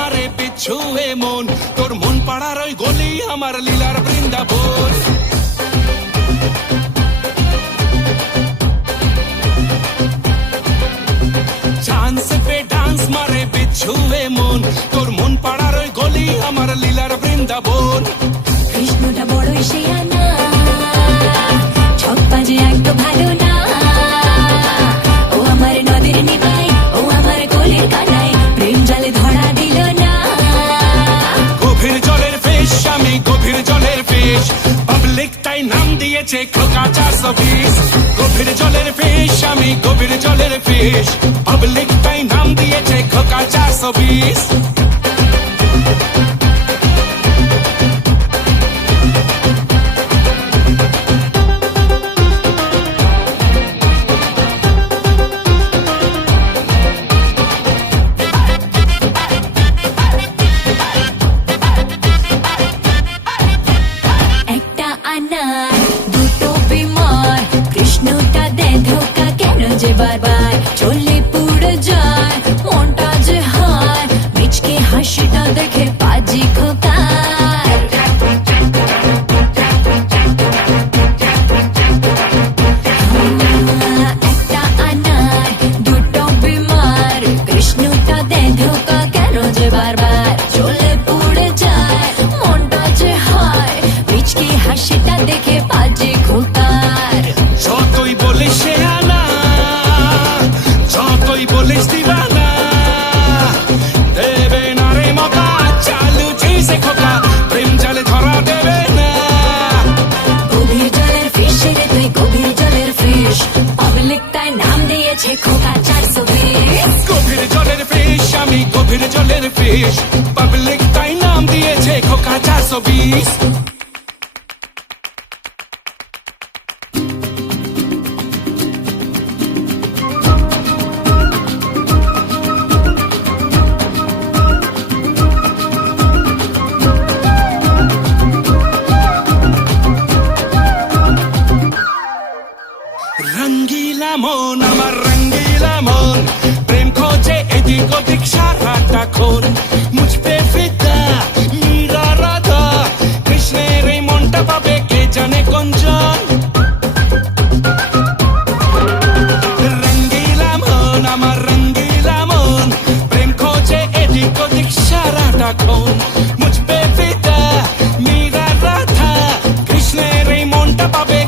মারে পিছু হে মন। তোর মন পাড়ার ওই গলি আমার লীলার বৃন্দাবন। চান্স পে ডান্স মারে পিছু হে মন। তোর মন পাড়ার ওই গলি আমার লীলার বৃন্দাবন। ফিস পাবলিক তাই নাম দিয়েছে খোকা চারশো বিশ গভীর জলের ফিস, আমি গভীর জলের ফিস। পাবলিক তাই নাম দিয়েছে খোকা চারশো বিশ যে বারবার চলে দিয়েছে খোকা চারশো বিশ গভীর জলের ফিশ আমি গভীর জলের ফিশ পাবলিক তাই নাম দিয়েছে খোকা চারশো বিশ। আমার রঙ্গিলা মন প্রেম খোঁজে এদিক ওদিক সারাটা খোর। মুছপে ফিদা মীরা রাধা কৃষ্ণের এই মনটা পাবে কে জানে কোন জন রঙ্গিলা মন আমার রঙ্গিলা মন প্রেম খোঁজে এদিক ওদিক সারাটা খোর। মুছপে ফিদা মীরা রাধা কৃষ্ণের এই মনটা পাবে